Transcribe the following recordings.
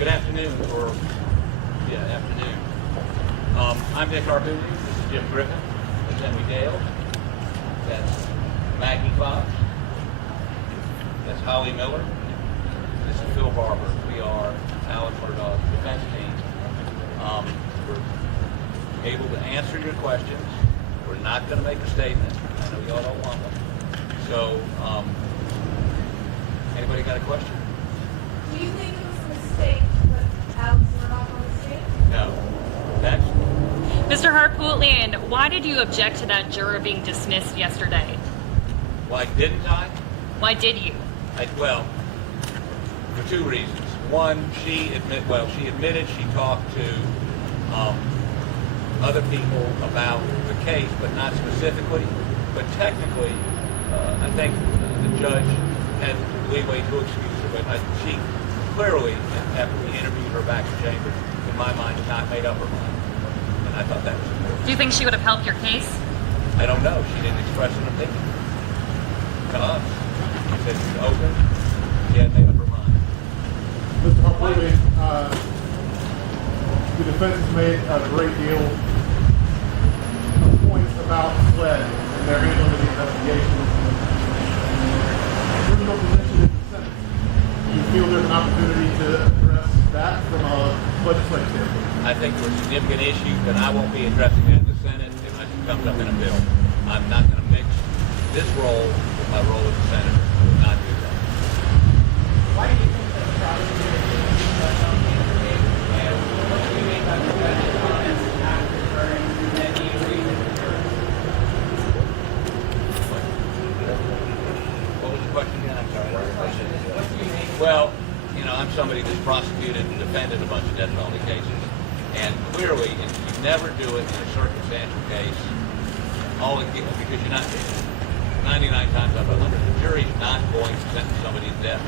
Good afternoon, afternoon. I'm Nick Harpoon. This is Jim Griffin. That's Emily Dale. That's Maggie Fox. That's Holly Miller. This is Phil Barber. We are Alex Murdaugh's defense team. We're able to answer your questions. We're not going to make a statement. I know y'all don't want one. So, anybody got a question? Do you think it was a mistake to put Alex Murdaugh on the stand? No. Next. Mr. Harpootlian, why did you object to that juror being dismissed yesterday? Why didn't I? Why did you? Well, for two reasons. One, she admitted she talked to other people about the case, but not specifically. But technically, I think the judge had leeway to excuse her, but she clearly, after we interviewed her back in chambers, in my mind, had not made up her mind. And I thought that was important. Do you think she would have helped your case? I don't know. She didn't express an opinion to us. She said she was open. She hadn't made up her mind. Mr. Harpootlian, the defense has made a great deal of points about SLED and their handling of the investigation. What's your position in the Senate? Do you feel there's an opportunity to address that from a legislative standpoint? I think there are significant issues, but I won't be addressing that in the Senate unless it comes up in a bill. I'm not going to mix this role with my role as a senator. I will not do that. Why do you think that the prosecutor didn't use that on the interview? And what do you mean by the judge's comments after hearing that he agreed with the jury? What was the question again? I'm sorry. What do you mean? Well, you know, I'm somebody that's prosecuted and defended a bunch of death penalty cases. And clearly, if you never do it in a circumstantial case, because you're not, 99 times out of 100, the jury's not going to sentence somebody to death.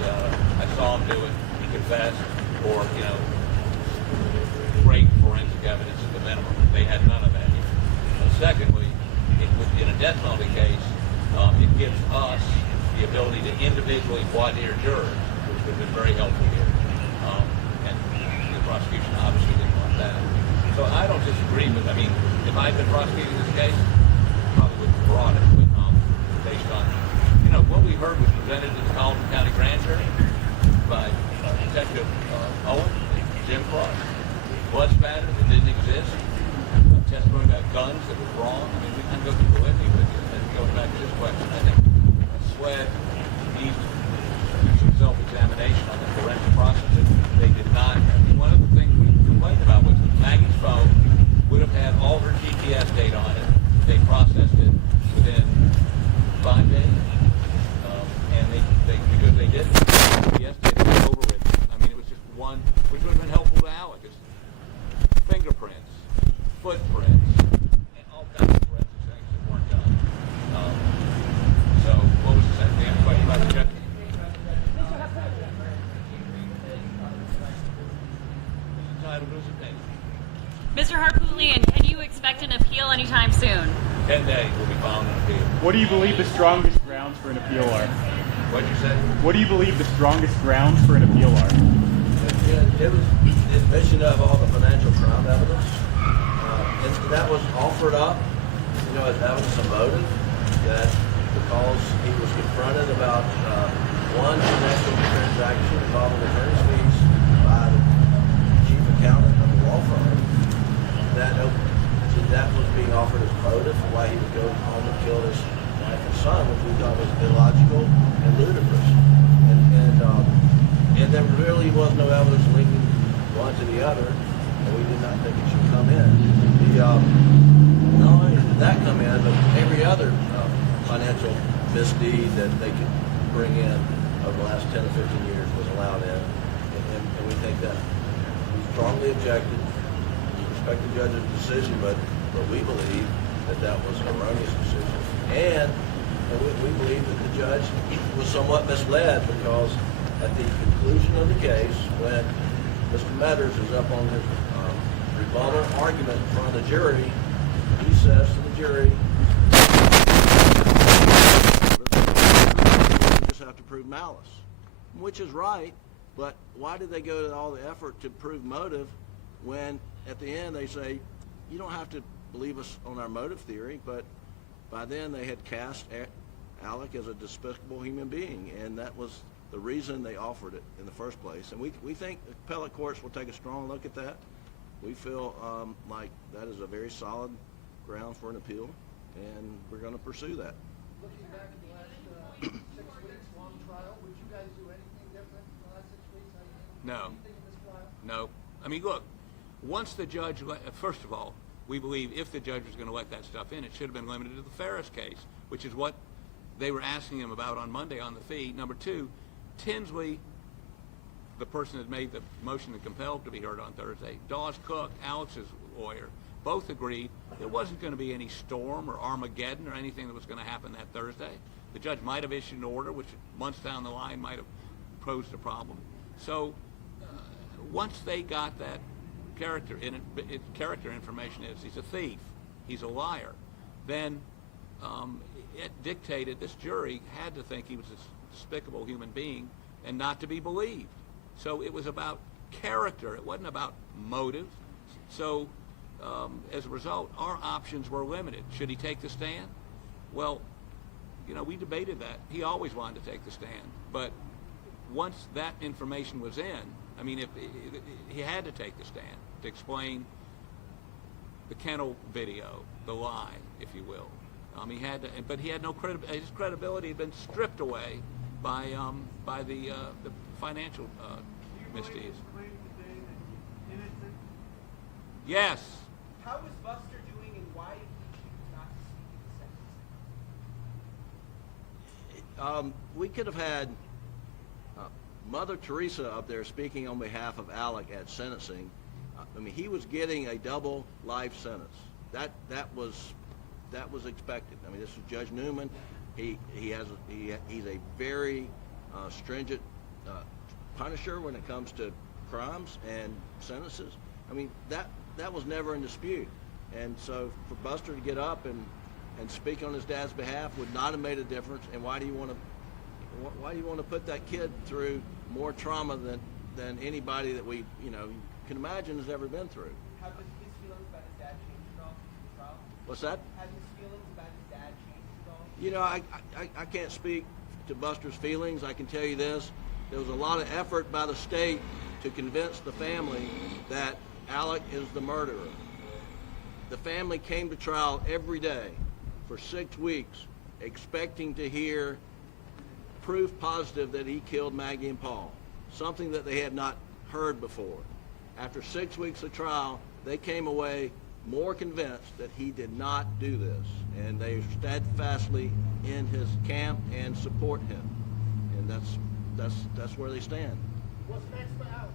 I saw him do it, he confessed, or, great forensic evidence at the minimum. They had none of that here. Secondly, in a death penalty case, it gives us the ability to individually voir dire jurors, which would have been very helpful here. And the prosecution obviously didn't want that. So I don't disagree with, if I'd been prosecuting this case, probably would have brought it, but based on, what we heard was presented to the Colleton County Grand Jury by Detective Owen and Jim Cross. Blood spatter that didn't exist, testimony about guns that was wrong. We can go through the litany, but going back to this question, I think SLED needs to do some self-examination on the forensic process. They did not. One of the things we complained about was that Maggie's phone would have had all her GPS data on it. They processed it within 5 days, and because they didn't, GPS data was overwritten. It was just one, which would have been helpful to Alex. Fingerprints, footprints, and all kinds of forensic things that weren't done. So, what was the second question about the judge? Mr. Harpootlian, can you expect an appeal anytime soon? 10 days will be found an appeal. What do you believe the strongest grounds for an appeal are? What'd you say? What do you believe the strongest grounds for an appeal are? It was the admission of all the financial crime evidence. And that was offered up, as evidence of motive, that because he was confronted about one financial transaction involving attorney's fees by the chief accountant of the law firm, that was being offered as motive for why he would go home and kill his wife and son, which we thought was illogical and ludicrous. And there really was no evidence linking one to the other, and we did not think it should come in. Not only did that come in, but every other financial misdeed that they could bring in over the last 10 or 15 years was allowed in. And we think that we strongly objected. We respect the judge's decision, but we believe that was an erroneous decision. And we believe that the judge was somewhat misled because at the conclusion of the case, when Mr. Metters is up on his rebuttal argument in front of the jury, he says to the jury, you just have to prove malice, which is right, But why did they go to all the effort to prove motive when at the end they say, you don't have to believe us on our motive theory, but by then they had cast Alec as a despicable human being, and that was the reason they offered it in the first place. And we think appellate courts will take a strong look at that. We feel like that is a very solid ground for an appeal, and we're going to pursue that. Looking back at the last 6 weeks long trial, would you guys do anything different in the last 6 weeks? How you No. anything in this trial? No. I mean, look, once the judge, first of all, we believe if the judge was going to let that stuff in, it should have been limited to the Ferris case, which is what they were asking him about on Monday on the fee. Number two, Tinsley, the person that made the motion to compel to be heard on Thursday, Dawes Cook, Alex's lawyer, both agreed there wasn't going to be any storm or Armageddon or anything that was going to happen that Thursday. The judge might have issued an order, which months down the line might have posed a problem. So once they got that character in it, character information is he's a thief, he's a liar, then it dictated this jury had to think he was a despicable human being and not to be believed. So it was about character, it wasn't about motive. So as a result, our options were limited. Should he take the stand? Well, you know, we debated that. He always wanted to take the stand, but once that information was in, I mean, if he had to take the stand to explain the kennel video, the lie, if you will. He had to, but he had no credibility. His credibility had been stripped away by the financial misdeeds. Yes. How is Buster doing, and why did he choose not to speak in the sentencing? We could have had Mother Teresa up there speaking on behalf of Alec at sentencing. I mean, he was getting a double life sentence. That was expected. I mean, this is Judge Newman. He's a very stringent punisher when it comes to crimes and sentences. I mean, that was never in dispute. And so for Buster to get up and speak on his dad's behalf would not have made a difference. And why do you want to put that kid through more trauma than anybody that we can imagine has ever been through? How did his feelings about his dad change at all in the trial? What's that? Has his feelings about his dad changed at all? You know, I can't speak to Buster's feelings. I can tell you this. There was a lot of effort by the state to convince the family that Alec is the murderer. The family came to trial every day for 6 weeks expecting to hear proof positive that he killed Maggie and Paul, something that they had not heard before. After 6 weeks of trial, they came away more convinced that he did not do this, and they steadfastly in his camp and support him, and that's where they stand. What's next for Alex?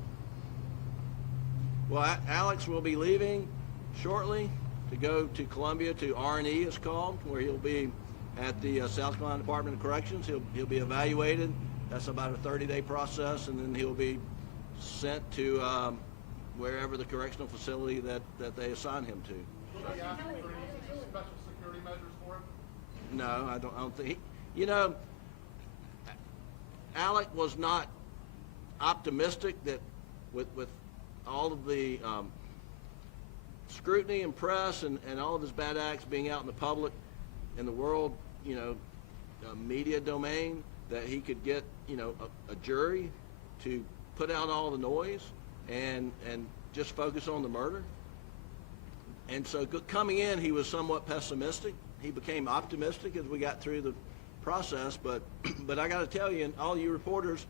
Well, Alex will be leaving shortly to go to Columbia to R&E, it's called, where he'll be at the South Carolina Department of Corrections. He'll be evaluated. That's about a 30-day process, and then he'll be sent to wherever the correctional facility that they assign him to. Will they ask for any special security measures for him? No, I don't think. Alec was not optimistic that with all of the scrutiny and press and all of his bad acts being out in the public, in the world, media domain, that he could get, a jury to put out all the noise and just focus on the murder. And so coming in, he was somewhat pessimistic. He became optimistic as we got through the process. But I got to tell you, and all you reporters,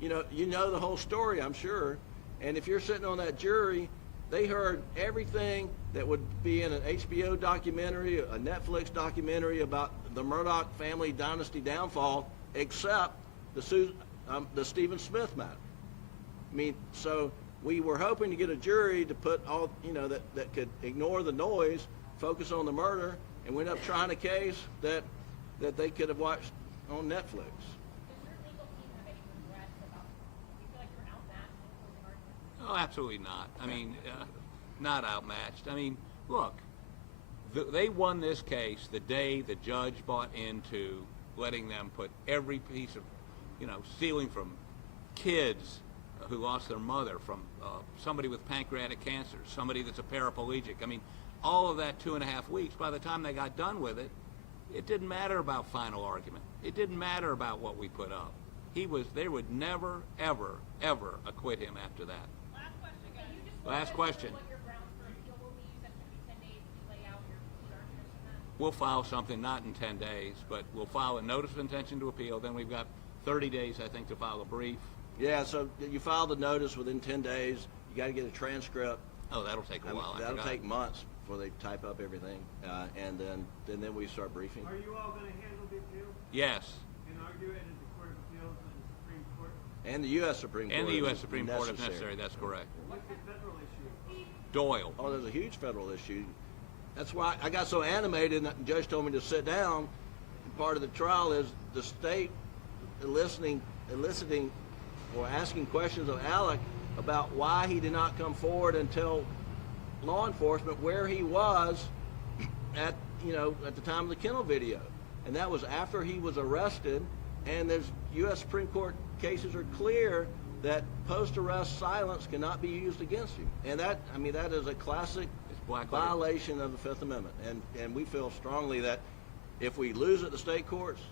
you know the whole story, I'm sure. And if you're sitting on that jury, they heard everything that would be in an HBO documentary, a Netflix documentary about the Murdaugh family dynasty downfall, except the Stephen Smith matter. I mean, so we were hoping to get a jury to put all, that could ignore the noise, focus on the murder, and we ended up trying a case that they could have watched on Netflix. Does your legal team have any regrets about, do you feel like you're outmatched in closing arguments? Oh, absolutely not. I mean, not outmatched. I mean, look, they won this case the day the judge bought into letting them put every piece of, stealing from kids who lost their mother, from somebody with pancreatic cancer, somebody that's a paraplegic. I mean, all of that 2.5 weeks, by the time they got done with it, it didn't matter about final argument. It didn't matter about what we put up. They would never, ever, ever acquit him after that. Last question, guys. Can you just Last question. what your grounds for appeal will be? You said it should be 10 days. Can you lay out your key arguments in that? We'll file something, not in 10 days, but we'll file a notice of intention to appeal. Then we've got 30 days, I think, to file a brief. Yeah, so you file the notice within 10 days. You got to get a transcript. Oh, that'll take a while. I That'll forgot. take months before they type up everything, and then we start briefing. Are you all going to handle the appeal Yes. and argue it at the Court of Appeals and the Supreme Court? And the U.S. Supreme Court. And the U.S. if Supreme Court if necessary. That's correct. What's the federal issue? Doyle. Oh, there's a huge federal issue. That's why I got so animated, and the judge told me to sit down. Part of the trial is the state eliciting or asking questions of Alec about why he did not come forward and tell law enforcement where he was at the time of the kennel video. And that was after he was arrested, and there's U.S. Supreme Court cases are clear that post-arrest silence cannot be used against you. And that is a classic violation of the Fifth Amendment. And we feel strongly that if we lose at the state courts,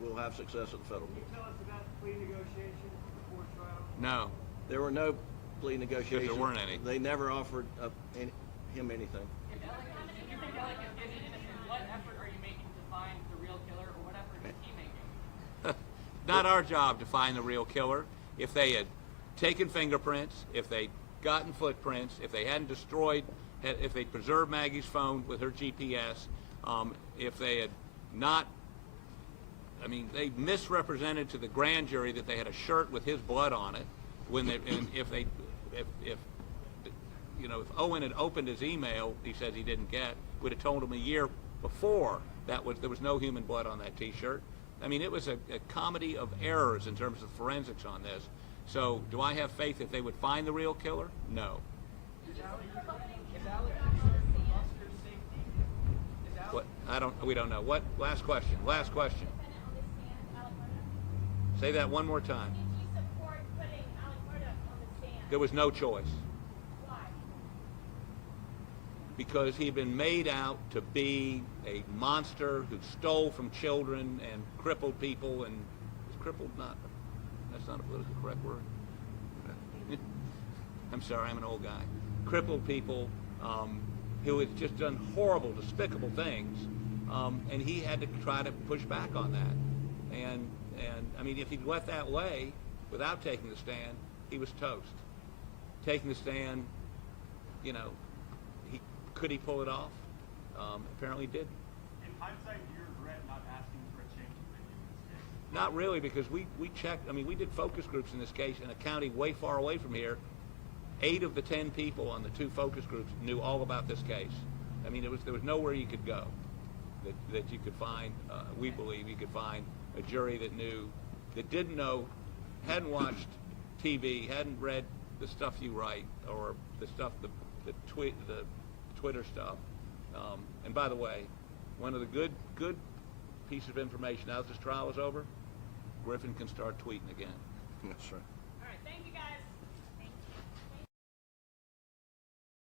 we'll have success at the federal Can you courts. tell us about the plea negotiations before trial? No. There were no plea negotiations. There weren't any. They never offered him anything. If Alec if you think Alec is innocent, what effort are you making to find the real killer, or what effort is he making? Not our job to find the real killer. If they had taken fingerprints, if they'd gotten footprints, if they hadn't destroyed, if they preserved Maggie's phone with her GPS, if they had not, they misrepresented to the grand jury that they had a shirt with his blood on it. If Owen had opened his email, he says he didn't get, would have told him a year before there was no human blood on that T-shirt. It was a comedy of errors in terms of forensics on this. So, do I have faith that they would find the real killer? No. Is Alec concerned for Buster's safety? Is Alec We don't know. What? Last question. Last question. Defendant on this stand, Alex Murdaugh. Say that one more time. Did you support putting Alex Murdaugh on the stand? There was no choice. Why? Because he'd been made out to be a monster who stole from children and crippled people, and is crippled that's not a politically correct word. I'm sorry, I'm an old guy. Crippled people who had just done horrible, despicable things, and he had to try to push back on that. And if he'd went that way without taking the stand, he was toast. Taking the stand, could he pull it off? Apparently didn't. In hindsight, do you regret not asking for a change in venue in this case? Not really, because we checked. We did focus groups in this case in a county way far away from here. 8 of the 10 people on the 2 focus groups knew all about this case. There was nowhere you could go that you could find. We believe you could find a jury that didn't know, hadn't watched TV, hadn't read the stuff you write or the stuff the Twitter stuff. And by the way, one of the good pieces of information now that this trial is over, Griffin can start tweeting again. That's right.